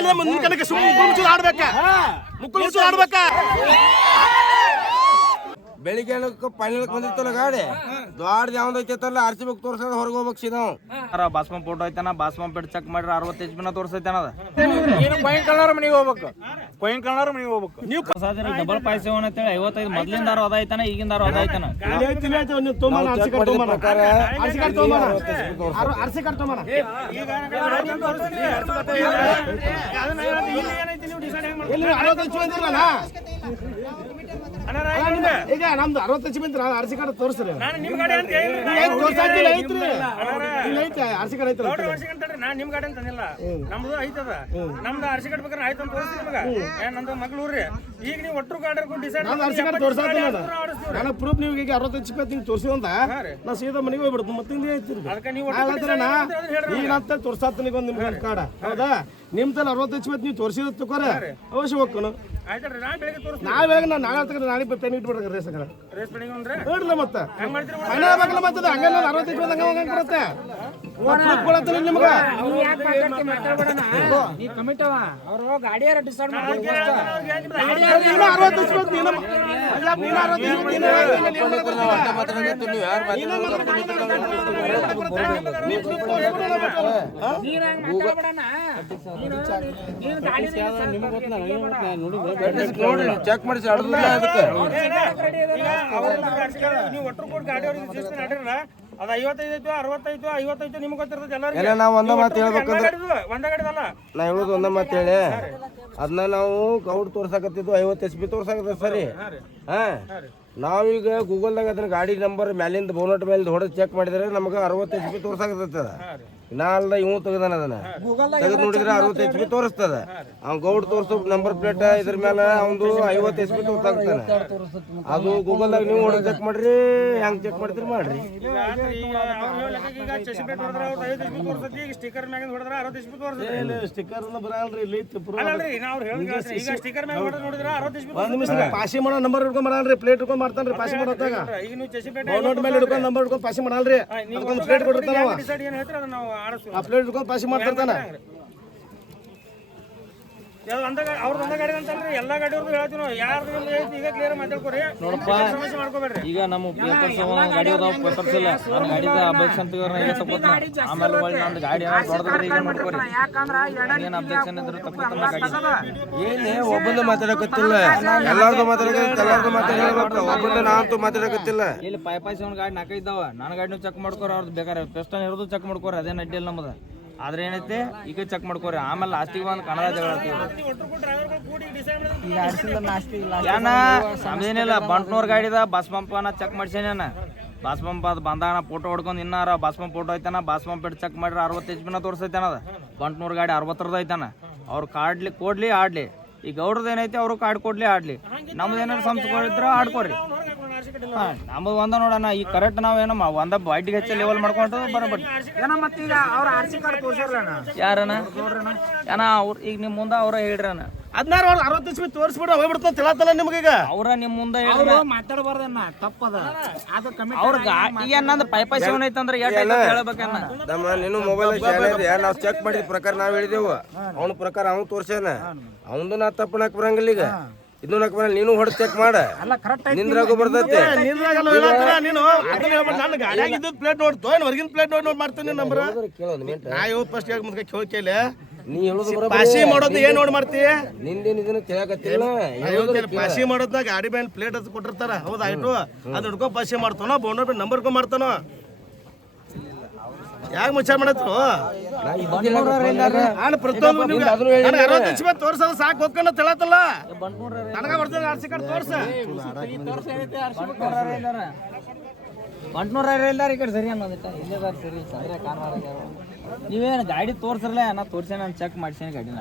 ಇಲ್ಲ ಮುಂದಿನ ಕನಕ ಸುಮ್ಮನೆ ಮುಚ್ಚು ಆಡ್ಬೇಕ ಮುಕ್ಕಳು ಮುಚ್ಚು ಆಡ್ಬೇಕ ಬೆಳಿಗ್ಗೆ ಫೈನಲ್ ಬಂದಿರ್ತಲ್ಲ ಗಾಡಿ ದೊಡ್ಡ ಯಾವ್ದು ಐತಲ್ಲ ಆರ್ಸಿ ಬುಕ್ ತೋರ್ಸೋದು ಹೊರಗೆ ಹೋಗ್ಬೇಕು ಸೀದಾ ಬಾಸ್ಪಂ ಫೋಟೋ ಐತನ ಬಾಸ್ಪಂ ಪೆಟ್ ಚೆಕ್ ಮಾಡ್ರಿ 60 HP ನ ತೋರ್ಸೈತನ ಅದ ನೀನು ಕೊಯಿನ್ ಕಲರ್ ಮನಿಗೆ ಹೋಗ್ಬೇಕು ಕೊಯಿನ್ ಕಲರ್ ಮನಿಗೆ ಹೋಗ್ಬೇಕು ನೀವು ಸಾಧಾರಣ ಡಬಲ್ ಪಾಯ್ಸೆ ಅಂತ ಹೇಳಿ 55 ಮೊದಲಿಂದಾರು ಅದ ಐತನ ಈಗಿಂದಾರು ಅದ ಐತನ ಆರ್ಸಿ ಕಾರ್ಡ್ ತಗೊಂಬನ ಈಗ ನಮ್ದು 60 ಬಂದ್ರೆ ಆರ್ಸಿ ಕಾರ್ಡ್ ತೋರಿಸ್ರಿ ಆರ್ಸಿ ಕಾರ್ಡ್ ಐತಲ್ಲ ನಾನ್ ನಿಮ್ ಗಾಡಿ ಅಂತಂದಿಲ್ಲ ನಮ್ದು ಐತದ ನಮ್ದು ಆರ್ಸಿ ಕಾರ್ಡ್ ಬೇಕಾದ್ರೆ ಆಯ್ತು ಅಂತ ತೋರಿಸ್ತೀವಿ ನಿಮಗ ನಂದು ಮಗಳೂರ್ರಿ ಈಗ ನೀವು ಒಟ್ಟರು ಗಾಡಿ ಡಿಸೈಡ್ ಆರ್ಸಿ ಕಾರ್ಡ್ ತೋರ್ಸಾತೀನಿ ನಾನು ಪ್ರೂಫ್ ನೀವು ಈಗ 60 ನಿಮ್ಗೆ ತೋರಿಸಿ ಅಂತ ನಾ ಸೀದಾ ಮನೆಗೆ ಹೋಗ್ಬಿಡ್ತು ಮತ್ತೆ ಹಿಂದೆ ಐತಿರಿ ಅದಕ್ಕೆ ನೀವು ಈಗ ಅಂತ ತೋರ್ಸಾತೀನಿ ಒಂದು ನಿಮ್ಗೆ ಕಾರ್ಡ ಹೌದಾ ನಿಮ್ದಲ್ಲಿ 60 ನೀವು ತೋರಿಸಿದ ತಗೋರೆ ಅವಶ್ಯ ಹೋಗ್ಕೊನು ಆಯ್ತಲ್ರಿ ನಾ ಬೆಳಿಗ್ಗೆ ತೋರಿಸ್ತೀನಿ ನಾಳೆ ನಾಳೆ ಪೇಮೆಂಟ್ ಇಟ್ಬಿಡ್ರಿ ರೇಸ್ ರೇಸ್ ಬೆಳಿಗ್ಗೆ ಅಂದ್ರೆ ನೋಡ್ಲ ಮತ್ತೆ ಮನೆ ಮತ್ತೆ ಹಂಗ 60 ಹಂಗ ಬರುತ್ತೆ ನಿಮ್ಗೆ ಗಾಡಿಯಾರ ಡಿಸೈಡ್ ಚೆಕ್ ಮಾಡಿ ನೀವು ಒಟ್ಟರು ಕೂಡ ಗಾಡಿ ಅವ್ರಿಗೆ ನಡೀರಲ್ಲ ಅದು 55 ಐತು 65 ನಿಮ್ಗೆ ಗೊತ್ತಿರ್ತದೆ ಎಲ್ಲರಿಗೂ ನಾವು ಒಂದ ಮಾತು ಹೇಳ್ಬೇಕಂದ್ರೆ ಒಂದೇ ಗಾಡಿದಲ್ಲ ನಾ ಹೇಳೋದು ಒಂದ ಮಾತು ಹೇಳಿ ಅದನ್ನ ನಾವು ಗೌಡ್ ತೋರ್ಸಾಕತ್ತಿದ್ದು 50 HP ತೋರ್ಸಾಕತ್ತ ಸರಿ ಹಾ ನಾವೀಗ ಗೂಗಲ್ದಾಗ ಅದನ್ನ ಗಾಡಿ ನಂಬರ್ ಮ್ಯಾಲಿಂದ ಬೋನಟ್ ಮೇಲೆ ಹೊಡೆದು ಚೆಕ್ ಮಾಡಿದ್ರೆ ನಮಗೆ 60 HP ತೋರ್ಸಾಕತ್ತದ ನಾ ಅಲ್ಲ ಇವ್ ತೆಗ್ದಾನ ಅದನ್ನ ತೆಗೆದು ನೋಡಿದ್ರೆ 60 HP ತೋರಿಸ್ತದ ಅವ್ನು ಗೌಡ್ ತೋರ್ಸೋ ನಂಬರ್ ಪ್ಲೇಟ್ ಇದ್ರ ಮೇಲೆ ಅವನು 50 HP ತೋರ್ಸಾಕ್ತಾನೆ ಅದು ಗೂಗಲ್ದಾಗ ನೀವು ಹೊಡೆದು ಚೆಕ್ ಮಾಡ್ರಿ ಹೆಂಗ್ ಚೆಕ್ ಮಾಡ್ತೀರಿ ಮಾಡ್ರಿ ಸ್ಟಿಕರ್ ಮ್ಯಾಗ ಹೊಡೆದ್ರೆ 60 HP ತೋರಿಸ್ತದೆ ಸ್ಟಿಕರ್ ಬರಲ್ರಿ ಇಲ್ಲಿ ಸ್ಟಿಕರ್ ಮ್ಯಾಗ ಹೊಡೆದ್ರೆ ನೋಡಿದ್ರೆ 60 HP ಪಾಸಿ ಮಾಡೋ ನಂಬರ್ ಹಿಡ್ಕೊಂಡ್ ಬರಲ್ರಿ ಪ್ಲೇಟ್ ಹಿಡ್ಕೊಂಡ್ ಮಾಡ್ತಾನ್ರಿ ಪಾಸಿ ಮಾಡೋದಾಗ ಈಗ ನೀವು ಚೆಸಿಪೇಟೆ ಬೋನಟ್ ಮೇಲೆ ಹಿಡ್ಕೊಂಡ್ ನಂಬರ್ ಹಿಡ್ಕೊಂಡ್ ಪಾಸಿ ಮಾಡಲ್ರಿ ಅದಕ್ಕೊಂದು ಪ್ಲೇಟ್ ಕೊಟ್ಟಿರ್ತಾನ ಡಿಸೈಡ್ ಏನು ಹೇಳ್ತಾರೆ ಅದನ್ನ ನಾವು ಆ ಪ್ಲೇಟ್ ಹಿಡ್ಕೊಂಡ್ ಪಾಸಿ ಮಾಡ್ತಿರ್ತಾನ ಅವ್ರದ್ದು ಒಂದ ಗಾಡಿ ಅಂತಲ್ರಿ ಎಲ್ಲಾ ಗಾಡಿಯವ್ರದ್ದು ಹೇಳ್ತೀವಿ ನಾವು ಯಾರ್ದು ಈಗ ಕ್ಲಿಯರ್ ಮಾತಾಡ್ಕೋರಿ ಸಮಸ್ಯೆ ಮಾಡ್ಕೋಬೇಡ್ರಿ ಈಗ ನಮ್ಮ ಪೇಪರ್ಸ್ ಗಾಡಿ ಅದಾವ ಪೇಪರ್ಸ್ ಇಲ್ಲ ನನ್ನ ಗಾಡಿದ ಅಬ್ಜೆಕ್ಷನ್ ಆಮೇಲೆ ಒಳ್ಳೆ ನಂದು ಗಾಡಿ ದೊಡ್ಡದ್ರಿ ಈಗ ನೋಡ್ಕೋರಿ ಏನ್ ಅಬ್ಜೆಕ್ಷನ್ ಇದ್ರೆ ತಪ್ಪು ಏನೇ ಒಬ್ಬಂದ ಮಾತಾಡಕತ್ತಿಲ್ಲ ಎಲ್ಲಾರ್ದು ಮಾತಾಡಬೇಕು ಒಬ್ಬಂದ ನಾವಂತೂ ಮಾತಾಡಕತ್ತಿಲ್ಲ ಇಲ್ಲಿ ಪಾಯ್ಪಾಯ್ಸಿ ಒಂದು ಗಾಡಿ 4 ಇದ್ದಾವ ನನ್ನ ಗಾಡಿನೂ ಚೆಕ್ ಮಾಡ್ಕೋರಿ ಅವ್ರದ್ದು ಬೇಕಾರೆ ಪೆಸ್ಟನ್ ಇರೋದು ಚೆಕ್ ಮಾಡ್ಕೋರಿ ಅದೇನು ಅಡ್ಡಿಲ್ಲ ನಮ್ಮದು ಆದ್ರೆ ಏನೈತೆ ಈಗ ಚೆಕ್ ಮಾಡ್ಕೋರಿ ಆಮೇಲೆ ಲಾಸ್ಟಿಗೆ ಒಂದು ಕನ್ನಡ ಜಗಳ ಏನ ಸಮದೇನಿಲ್ಲ ಬಂಟ್ನೂರ್ ಗಾಡಿದ ಬಸ್ ಪಂಪನ ಚೆಕ್ ಮಾಡ್ಸೇನ ಬಸ್ ಪಂಪ್ ಅದು ಬಂದಾಣ ಫೋಟೋ ಹೊಡ್ಕೊಂಡು ಇನ್ನಾರ ಬಸ್ ಪಂಪ್ ಫೋಟೋ ಐತಾನ ಬಸ್ ಪಂಪ್ ಇಟ್ಟು ಚೆಕ್ ಮಾಡ್ರಿ 60 HP ತೋರಿಸೈತಾನ ಅದ ಬಂಟ್ನೂರ್ ಗಾಡಿ 60 ಐತಾನ ಅವ್ರು ಕಾರ್ಡ್ಲಿ ಕೊಡ್ಲಿ ಆಡ್ಲಿ ಈ ಗೌಡ್ರದ್ದು ಏನೈತಿ ಅವರು ಕಾರ್ಡ್ ಕೊಡ್ಲಿ ಆಡ್ಲಿ ನಮ್ದು ಏನಾರು ಸಂಸ್ಕೊಂಡಿದ್ರ ಆಡ್ಕೊಡ್ರಿ ನಮ್ದು ಒಂದ ನೋಡೋಣ ಈ ಕರೆಕ್ಟ್ ನಾವೇನೋ ಒಂದ ಬಾಯ್ಟಿಗೆ ಹೆಚ್ಚು ಲೆವೆಲ್ ಮಾಡ್ಕೊಂಡು ಬರೋಬರ್ ಯಾರನ ಏನ ಅವ್ರ ಈಗ ನಿಮ್ ಮುಂದೆ ಅವ್ರ ಹೇಳ್ರನ 60 HP ತೋರಿಸ್ಬಿಡ ಹೋಗ್ಬಿಡ್ತಾವ ತಿಳತ್ತಲ್ಲ ನಿಮ್ಗೀಗ ಅವ್ರ ನಿಮ್ ಮುಂದೆ ಮಾತಾಡಬಾರ್ದನ್ನ ತಪ್ಪದ ಅದು ಅವ್ರ ಈಗ ನಂದು ಪೈಪ ಸೇವನ್ ಐತಂದ್ರೆ ಹೇಳ್ಬೇಕನ್ನ ನಮ್ಮ ನೀನು ಮೊಬೈಲ್ ನಾವು ಚೆಕ್ ಮಾಡಿದ ಪ್ರಕಾರ ನಾವ್ ಹೇಳಿದೆವು ಅವನ ಪ್ರಕಾರ ಅವ್ನು ತೋರ್ಸ್ಯಾನ ಅವನು ನಾ ತಪ್ಪನಕ್ ಬರಂಗಿಲ್ಲ ಈಗ ಇದು ನಕ್ ಬರಲ್ಲ ನೀನು ಹೊಡೆದು ಚೆಕ್ ಮಾಡ ನಿಂದ್ರಾಗು ಬರ್ತೈತೆ ನೀನು ನನ್ನ ಗಾಡಿಯಾಗಿದ್ದು ಪ್ಲೇಟ್ ನೋಡ್ತು ಏನು ಹೊರಗಿನ ಪ್ಲೇಟ್ ನೋಡಿ ಮಾಡ್ತೀನಿ ನಂಬರ್ ನಾ ಫಸ್ಟ್ ಮುಂದೆ ಕೇಳ ನೀ ಹೇಳುದು ಪಾಸಿ ಮಾಡೋದು ಏನ್ ನೋಡಿ ಮಾಡ್ತೀಯ ನಿಂದೇನು ಇದನ್ನ ತಿಳಿಯಾಕತ್ತಿಲ್ಲ ಪಾಸಿ ಮಾಡೋದ್ನ ಗಾಡಿ ಮೇಲೆ ಪ್ಲೇಟ್ ಅದು ಕೊಟ್ಟಿರ್ತಾರ ಹೌದಾ ಆಯ್ತು ಅದ್ ಹಿಡ್ಕೊ ಪಾಸಿ ಮಾಡ್ತಾನೋ ಬೋನಟ್ ನಂಬರ್ ಹಿಡ್ಕೊಂಡ್ ಮಾಡ್ತಾನೋ ಯಾಕೆ ಮುಚ್ಚಾರ ಮಾಡತ್ತು ತೋರ್ಸೋದು ಸಾಕು ಹೋಗ್ಕೊಂಡು ತಿಳತ್ತಲ್ಲ ನನಗ ಬರ್ತದೆ ಆರ್ಸಿ ಕಾರ್ಡ್ ತೋರ್ಸ ಬಂಟ್ನೂರ ಎಲ್ಲಾರ ಈ ಕಡೆ ಸರಿ ಅನ್ನೋದಿಟ್ಟ ಇಲ್ಲೇ ಸರಿ ಸರಿ ಕಾಣಾರ ನೀವೇನು ಗಾಡಿ ತೋರ್ಸಿರ್ಲ ನಾ ತೋರ್ಸೇನೆ ನಾನು ಚೆಕ್ ಮಾಡ್ಸೇನೆ ಗಾಡಿನ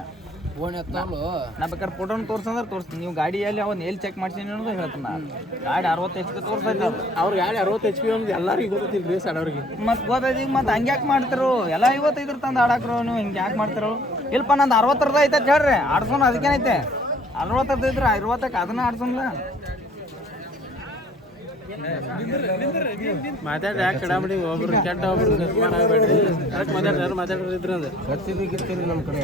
ನಾ ಬೇಕಾದ್ರೆ ಫೋಟೋನ ತೋರ್ಸಂದ್ರೆ ತೋರಿಸ್ತೀನಿ ನೀವು ಗಾಡಿಯಲ್ಲಿ ಅವನ್ ಎಲ್ಲಿ ಚೆಕ್ ಮಾಡ್ಸೀನಿ ಅನ್ನೋದು ಹೇಳ್ತೀನಿ ಗಾಡಿ 60 HP ತೋರಿಸ್ತೈತೆ ಅವ್ರ ಗಾಡಿ 60 HP ಅನ್ನೋದು ಎಲ್ಲರಿಗೂ ಗೊತ್ತಿಲ್ಲ ರೇಸ್ ಆಡೋರಿಗೆ ಮತ್ತೆ ಗೊತ್ತೈತಿ ಈಗ ಮತ್ತೆ ಹಂಗೆ ಯಾಕೆ ಮಾಡ್ತಿರು ಎಲ್ಲ 55 ತಂದು ಆಡಾಕ್ರು ನೀವು ಹಿಂಗೆ ಯಾಕೆ ಮಾಡ್ತಿರೋ ಇಲ್ಪ ನಂದು 60 ಐತೆ ಹೇಳ್ರಿ ಆಡ್ಸೋಣ ಅದಕ್ಕೇನೈತೆ 60 ಇದ್ರೆ 50ಕ್ಕೆ ಅದನ್ನ ಆಡ್ಸೋಣ ಮಾತಾಡ್ರಿ ಯಾಕೆ ಕಡಾಮಡಿ ಒಬ್ರು ಕೆಟ್ಟ ಒಬ್ರು ಮಾಡಬೇಡ್ರಿ ಯಾಕೆ ಮಾತಾಡ್ರಿ ಮಾತಾಡ್ರಿ ಅಂದ್ರೆ ಬರ್ತಿದ್ದಕ್ಕಿರ್ತೀರಿ ನಮ್ಮ ಕಡೆ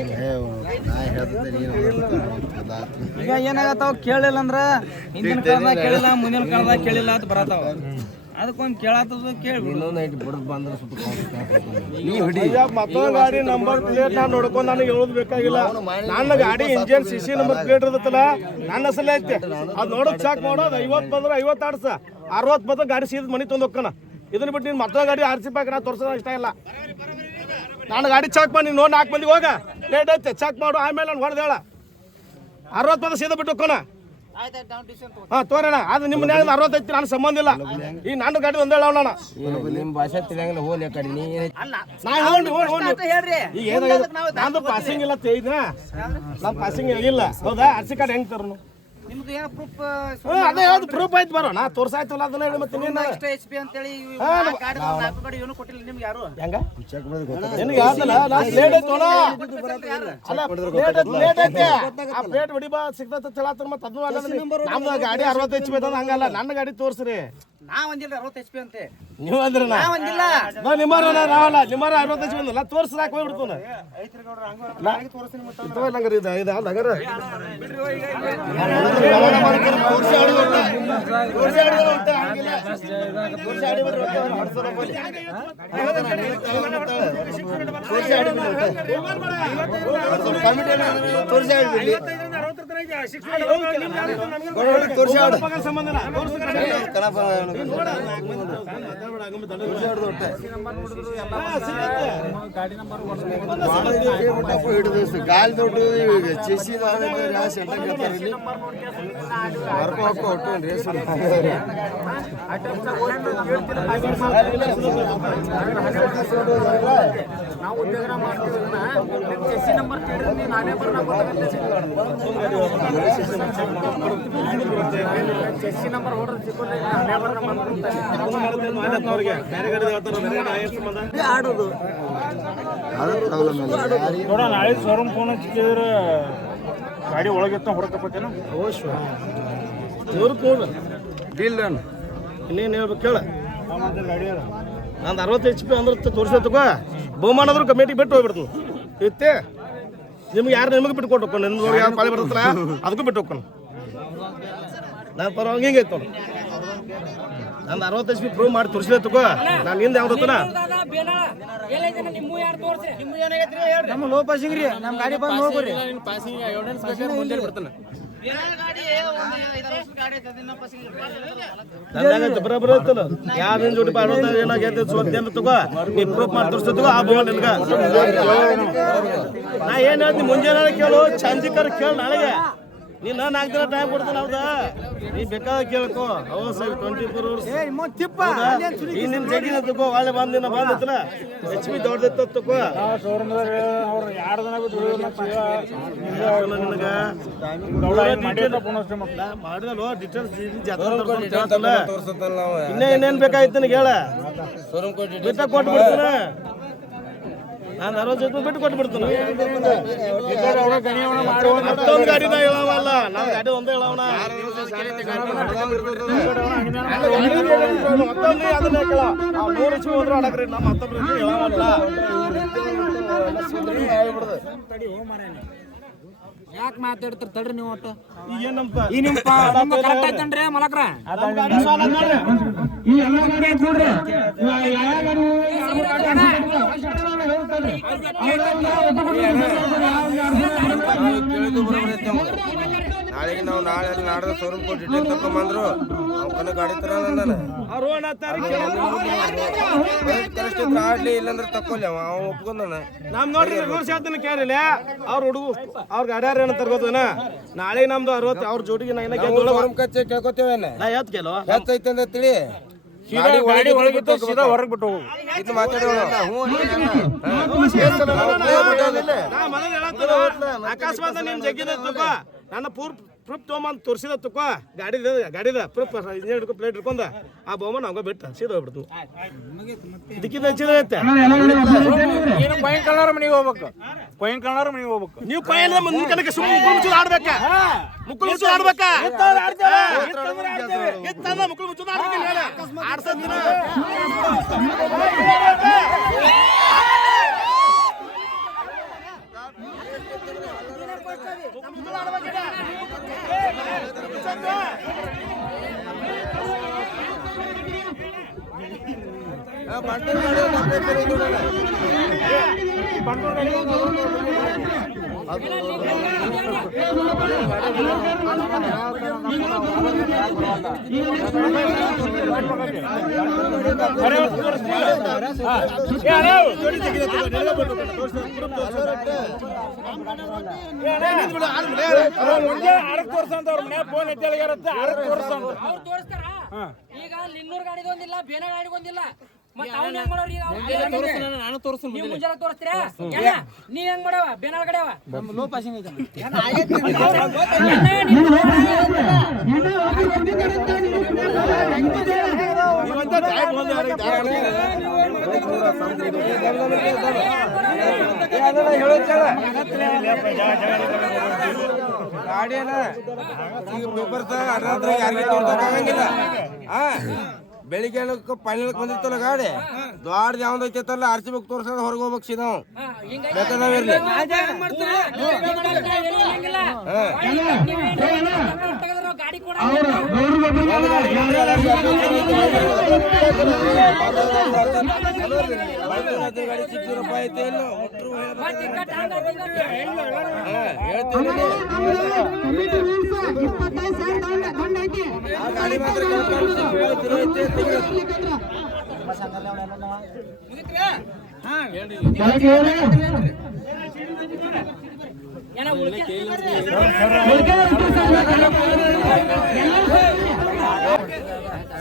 ಈಗ ಏನಾಗತ್ತಾವ ಕೇಳಿಲ್ಲ ಅಂದ್ರ ಹಿಂದಿನ ಕಾಲದಾಗ ಕೇಳಿಲ್ಲ ಮುಂದಿನ ಕಾಲದಾಗ ಕೇಳಿಲ್ಲ ಅಂತ ಬರತಾವ ಅದಕ್ಕೊಂದು ಕೇಳತ್ತದ ಕೇಳಿ ಇನ್ನೊಂದು ನೈಟ್ ಬಿಡದ್ ಬಂದ್ರೆ ಮತ್ತೊಂದು ಗಾಡಿ ನಂಬರ್ ಪ್ಲೇಟ್ ನಾನು ನೋಡ್ಕೊಂಡು ನನಗೆ ಹೇಳೋದು ಬೇಕಾಗಿಲ್ಲ. ನನ್ನ ಗಾಡಿ ಇಂಜಿನ್ CC ನಂಬರ್ ಪ್ಲೇಟ್ ಇರುತ್ತಲ್ಲ ನನ್ನ ಹೆಸರೇ ಐತೆ. ಅದು ನೋಡೋದು ಚಾಕ್ ಮಾಡೋದು 50 ಬಂದ್ರೆ 50 ಆಡ್ಸ 60 ಬಂದ್ರೆ ಗಾಡಿ ಸೀದ ಮನೆ ತಂದು ಹೋಗ್ಕನ. ಇದನ್ನ ಬಿಟ್ಟು ನೀನು ಮತ್ತೊಂದು ಗಾಡಿ RC ಪಾಕ್ ನಾ ತೋರ್ಸೋದು ಇಷ್ಟ ಇಲ್ಲ. ನಾನು ಗಾಡಿ ಚಾಕ್ ಮಾಡಿ ನೀನು 4 ಮಂದಿಗೆ ಹೋಗ ಲೇಟ್ ಐತೆ ಚಾಕ್ ಮಾಡು ಆಮೇಲೆ ನಾನು ಹೊಡೆದು ಹೇಳ 60 ಬಂದ್ರೆ ಸೀದಾ ಬಿಟ್ಟು ಹೋಗ್ಕನ. ಹಾಂ ತೋರಣ ಅದು ನಿಮ್ಮ ಮನ್ಯಾಗ 60 ಐತಿ ನಾನು ಸಂಬಂಧ ಇಲ್ಲ. ಈಗ ನನ್ನ ಗಾಡಿ ಒಂದೇ ಹೇಳೋಣ ನಿಮ್ಮ ಭಾಷೆ ತಿಳಿಯಂಗಿಲ್ಲ ಹೋಗ್ಲಿ ಆ ಕಡೆ ನೀ ಈಗ ಏನಾಗಿದೆ ನಂದು ಪಾಸಿಂಗ್ ಇಲ್ಲ ತೇಯ್ದ ನಮ್ಮ ಪಾಸಿಂಗ್ ಇಲ್ಲ ಹೌದಾ RC ಕಾರ್ಡ್ ಹೆಂಗೆ ತರೋನು ನಿಮ್ದು ಏನೋ ಪ್ರೂಫ್ ಅದೇ ಯಾವ್ದು ಪ್ರೂಫ್ ಆಯ್ತು ಬರೋ ನಾ ತೋರ್ಸಾಯ್ತಲ್ಲ ಅದನ್ನ ಹೇಳಿ ಮತ್ತೆ ನೀನು HP ಅಂತೇಳಿ ಗಾಡಿ ಏನು ಕೊಟ್ಟಿಲ್ಲ ನಿಮ್ಗೆ ಯಾರು ಹೆಂಗ ನಿನಗೆ ಯಾವ್ದಲ್ಲ ನಾ ಪ್ಲೇಟ್ ಐತೆ ಅಲ್ಲ ಪ್ಲೇಟ್ ಐತೆ ಆ ಪ್ಲೇಟ್ ಹೊಡಿಬಾ ಸಿಗ್ತೈತೆ ಚಲಾತನ ಮತ್ತೆ ಅದನ್ನು ಅಲ್ಲ ನಮ್ದು ಗಾಡಿ 60 HP ಐತಂದ ಹಂಗಲ್ಲ ನನ್ನ ಗಾಡಿ ತೋರ್ಸ್ರಿ ನಾ ಒಂದಿಲ್ಲ 60 HP ಅಂತೆ ನೀವು ಅಂದ್ರೆ ನಾ ಒಂದಿಲ್ಲ ನಿಮ್ಮಾರ ನಾವಲ್ಲ ನಿಮ್ಮಾರ 60 HP ಬಂದಲ್ಲ ತೋರ್ಸ್ರಾಕ್ ಹೋಗ್ಬಿಡ್ತಾನ ಗಾಲಿ ದೊಡ್ಡ ಚೆಸಿ ನಾವು ಉದ್ಯೋಗ ಮಾಡ್ತೀವಿ ನಂಬರ್ ಕೇಳಿದ್ರೆ ನಾನೇ ಚೆಸ್ಸಿ ನಂಬರ್ ಹೊಡ್ರೆ ಸಿಕ್ಕೋದ್ರೆ ಆಡೋದು ನೋಡ ನಾಳೆ ಶೋರೂಮ್ ಫೋನ್ ಹಚ್ಚಿದ್ರೆ ಗಾಡಿ ಒಳಗಿತ್ತ ಹೊರಕಪ್ಪತ್ತೇನ ಇವ್ರು ಕೂಡ ಡೀಲ್ ಇನ್ನೇನು ಹೇಳ್ಬೇಕು ಕೇಳ ನಂದು 60 HP ಅಂದ್ರೆ ತೋರಿಸೋತಕೋ ಬಹುಮಾನ ಆದ್ರೂ ಕಮಿಟಿ ಬಿಟ್ಟು ಹೋಗ್ಬಿಡ್ತು ಇತ್ತೆ ನಿಮ್ಗೆ ಯಾರು ನಿಮಗೆ ಬಿಟ್ಟು ಕೊಟ್ಟು ಹೋಗ್ಕೊಂಡು ನಿಮ್ಗೆ ಯಾರು ಪಾಳಿ ಬರ್ತಲ್ಲ ಅದಕ್ಕೂ ಬಿಟ್ಟು ಹೋಗ್ಕೊಂಡು ನಾನು ಪರವಾಗಿ ಹಿಂಗೆ ಐತೆ ನಂದು 60 HP ಪ್ರೂವ್ ಮಾಡಿ ತೋರಿಸ್ಲೇತಕೋ ನಾನು ಹಿಂದೆ ಯಾವ್ದತ್ತನ ನಮ್ಮ ಲೋ ಪಾಸಿಂಗ್ ರೀ ನಮ್ಮ ಗಾಡಿ ಬಂದು ನೋಡ್ಕೊರಿ ಬರೋಬ್ಬರ ಐತಲ್ಲ ಯಾರು ನಿನ್ ಜೋಡಿ ಬಾಡೋದ ಏನಾಗೈತೆ ಸೋತ್ಯಂತ ತಗೋ ನೀ ಪ್ರೂಫ್ ಮಾಡಿ ತೋರಿಸ್ತಗೋ ಆ ಬೋಲ್ ನಿನ್ಗ ನಾ ಏನ್ ಹೇಳ್ತೀನಿ ಮುಂಜಾನೆ ಕೇಳು ಚಂದಿಕರ್ ಕೇಳು ನಾಳೆಗೆ ನೀನು 4 ದಿನ ಟೈಮ್ ಕೊಡ್ತಾನೆ ಹೌದಾ ನೀ ಬೇಕಾದ ಕೇಳ್ಕೊ ಹೌದು ಸರ್ 24 hours ಈ ನಿನ್ ಜಗಿನ ತಗೋ ಒಳ್ಳೆ ಬಂದಿನ ಬಂದಿತ್ತಲ್ಲ HP ದೊಡ್ಡದಿತ್ತು ತಗೋ ಶೋರೂಮ್ದಾಗ ಅವ್ರು 2 ದಿನ ಬಿಟ್ಟು ಮಾಡಿದಲ್ವ ಡೀಟೇಲ್ಸ್ ಇನ್ನೇನ್ ಬೇಕಾಯ್ತು ನನಗೆ ಹೇಳ ಬಿಟ್ಟ ಕೊಟ್ಟು ಬಿಡ್ತಾನೆ ನಾನು 60 ಜೊತೆ ಬಿಟ್ಟು ಕೊಟ್ಟು ಬಿಡ್ತಾನೆ ಮತ್ತೊಂದು ಗಾಡಿನ ಹೇಳವಲ್ಲ ನಾವು ಗಾಡಿ ಒಂದೇ ಹೇಳವಣ ಮತ್ತೊಂದು ಅದನ್ನೇ ಕೇಳ 3 HP ಹೋದ್ರು ಅಡಕ್ರಿ ನಮ್ಮ ಮತ್ತೊಬ್ರು ಹೇಳವಲ್ಲ ಯಾಕೆ ಮಾತಾಡ್ತಾರೆ ತಡ್ರಿ ನೀವು ಒಟ್ಟು ಈ ನಿಮ್ಮ ಕರೆಕ್ಟ್ ಆಯ್ತನ್ರಿ ಮಲಕ್ರ ಗಾಡಿ ಸಾಲ ನೋಡ್ರಿ ಈ ಎಲ್ಲ ಗಾಡಿ ಕೊಡ್ರಿ ನಾಳೆಗೆ ನಾವು ನಾಡ್ದ ಶೋರೂಮ್ ಕೊಟ್ಟು ಡಿಟೇಲ್ ತಕೊಂಬಂದ್ರು ಅವ್ನ ಗಾಡಿ ತರ ಆಡ್ಲಿ ಇಲ್ಲಂದ್ರೆ ತಕ್ಕೊಲ್ಲ ಅವ ಒಪ್ಕೊಂಡನ ನಮ್ ನೋಡ್ರಿ ರಿವರ್ಸ್ ಹೇಳ್ತೀನಿ ಕೇಳಿಲ್ಲ ಅವ್ರ ಹುಡುಗು ಅವ್ರ ಗಾಡ್ಯಾರ ಏನಂತ ಗೊತ್ತೇನ ನಾಳೆ ನಮ್ದು 60 ಅವ್ರ ಜೋಡಿಗೆ ನಾ ಶೋರೂಮ್ ಕಚ್ಚೆ ಕೇಳ್ಕೊತೇವೇನ ನಾ ಎತ್ ಕೇಳೋ ಹೆಚ್ಚೈತೆ ಅಂತ ತಿಳಿ ಗಾಡಿ ಒಳಗಿತ್ತು ಸೀದಾ ಹೊರಗೆ ಬಿಟ್ಟು ಹೋಗು ಇದು ಮಾತಾಡೋಣ ಅಕಸ್ಮಾತ್ ನಿಮ್ ಜಗ್ಗಿನ ನನ್ನ ಪ್ರೂಫ್ ತೊಗೊಂಬಂದು ತೋರಿಸಿದ ತುಕೋ ಗಾಡಿದ ಪ್ರೂಫ್ ಇಂಜಿನ್ ಹಿಡ್ಕೊ ಪ್ಲೇಟ್ ಹಿಡ್ಕೊಂಡ ಆ ಬಹುಮಾನ ಅವಂಗ ಬಿಟ್ಟು ಸೀದಾ ಹೋಗ್ಬಿಡ್ತು ಇದಕ್ಕಿಂತ ಹೆಚ್ಚಿದ ಐತೆ ನೀನು ಕೊಯ್ನ್ ಕಳ್ಳರ ಮನೆಗೆ ಹೋಗ್ಬೇಕು ಕೊಯ್ನ್ ಕಳ್ಳರ ಮನೆಗೆ ಹೋಗ್ಬೇಕು ನೀವು ಪೈಲ ಮುಂದಿನ ಕನಕ ಸುಮ್ಮನೆ ಮುಕ್ಕಳು ಮುಚ್ಚೋದು ಆಡ್ಬೇಕಾ ಮುಕ್ಕಳು ಮುಚ್ಚೋದು ಆಡ್ಬೇಕಾ ಎತ್ತಂದ ಮುಕ್ಕಳು ಮುಚ್ಚೋದು ಆಡ್ಬೇಕಿಲ್ಲ ಆಡ್ಸಂದಿನ ಈಗ ಲಿನ್ನೂರ್ ಗಾಡಿ ಒಂದಿಲ್ಲ ಬೇನ ಗಾಡಿ ಒಂದಿಲ್ಲ ಮತ್ತೆ ಅವ್ನ ಹೆಂಗ್ ಮಾಡೋರಿ ನಾನು ತೋರಿಸ್ತೀನಿ ನೀವು ಮುಂಜಾನೆ ತೋರಿಸ್ತೀರಾ ನೀ ಹೆಂಗ್ ಮಾಡವ ಬೇನಾಳ್ ಕಡೆವ ಲೋ ಪಾಸಿಂಗ್ ಐತೆ ಗಾಡಿಯಲ್ಲ ಈಗ ಪೇಪರ್ ಆಗಂಗಿಲ್ಲ ಬೆಳಿಗ್ಗೆ ಫೈನಲ್ ಬಂದಿರ್ತಲ್ಲ ಗಾಡಿ ದೊಡ್ಡ ಯಾವ್ದು ಐತಲ್ಲ ಆರ್ ಸಿ ಬುಕ್ ತೋರ್ಸೋದು ಹೊರಗೆ ಹೋಗ್ಬೇಕು ಸೀದಾ ಬೇಕಾದವಿರ್ಲಿ ಗಾಡಿ ಕೂಡ ಗಾಡಿ 60 ರೂಪಾಯಿ ಐತೆ ಇಲ್ಲ ಗಾಡಿ ಮಾತ್ರ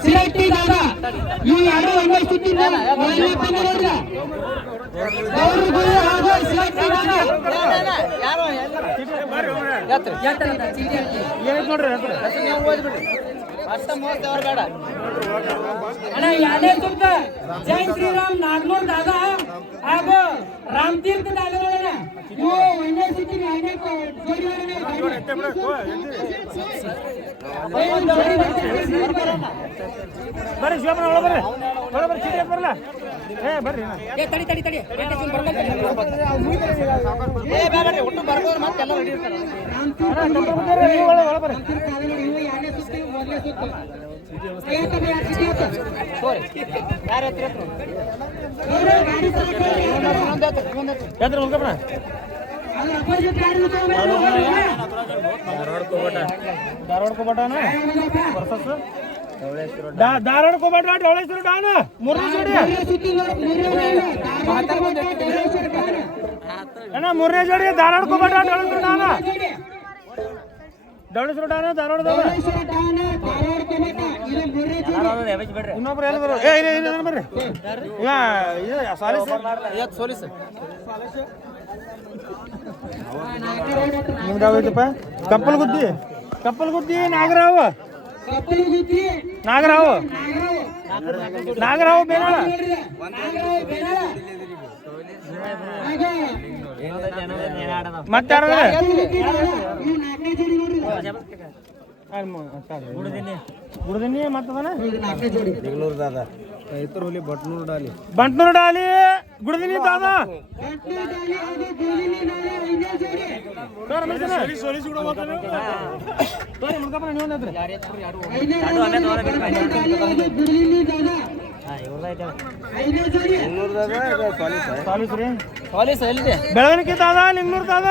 ಸಿಐಟಿ ದಾದ ಈ ಎರಡು ಒಂದೇ ಸ್ಥಿತಿ ಅಣ್ಣ ಯಾರೇ ಸುತ್ತ ಜೈ ಶ್ರೀರಾಮ್ ನಾಗನೂರ್ ದಾದಾ ಹಾಗೂ ರಾಮತೀರ್ಥ ದಾದಾ ಇವು ಒಂದೇ ಸ್ಥಿತಿ ಬರ್ರಿ ಶಿವಪ್ಪನ ಒಳ ಬರ್ರಿ ಬರ್ರಿ ಚೀಟಿ ಬರಲ್ಲ ಬರ್ರಿ ತಡಿ ತಡಿ ತಡಿ ಒಟ್ಟು ಬರ್ಬೋದು ಮತ್ತೆಲ್ಲ ರೆಡಿ ಇರ್ತಾರೆ ಧಾರವಾಡ ಕೋಬಟಾನ ಧಾರವಾಡ ಕೋಬಟ ಡೋಳೇಶ್ವರ ಡಾನ ಮೂರನೇ ಜೋಡಿ ಅಣ್ಣ ಮೂರನೇ ಜೋಡಿ ಧಾರವಾಡ ಕೋಬಟ ಡೋಳೇಶ್ವರ ಡಾನ ಡೋಳೇಶ್ವರ ಡಾನ ಧಾರವಾಡದವ ಇನ್ನೊಬ್ರು ಹೇಳಿದ್ರು ಬರ್ರಿ ಈಗ ಸೋಲಿಸ್ ನಿಮ್ದಾವೈತಪ್ಪ ಕಪ್ಪಲ್ ಗುದ್ದಿ ನಾಗರಾವ್ ಬೇನಾಳ ಮತ್ತೆ ಗುಡದಿನಿ ಮತ್ತದನ ಬೆಂಗಳೂರು ದಾದ ರೈತರು ಹುಲಿ ಬಂಟ್ನೂರು ಡಾಲಿ ಗುಡದಿನಿ ದಾದ ಬೆಳವಣಿಗೆ ದಾದ ಲಿಂಗನೂರು ದಾದ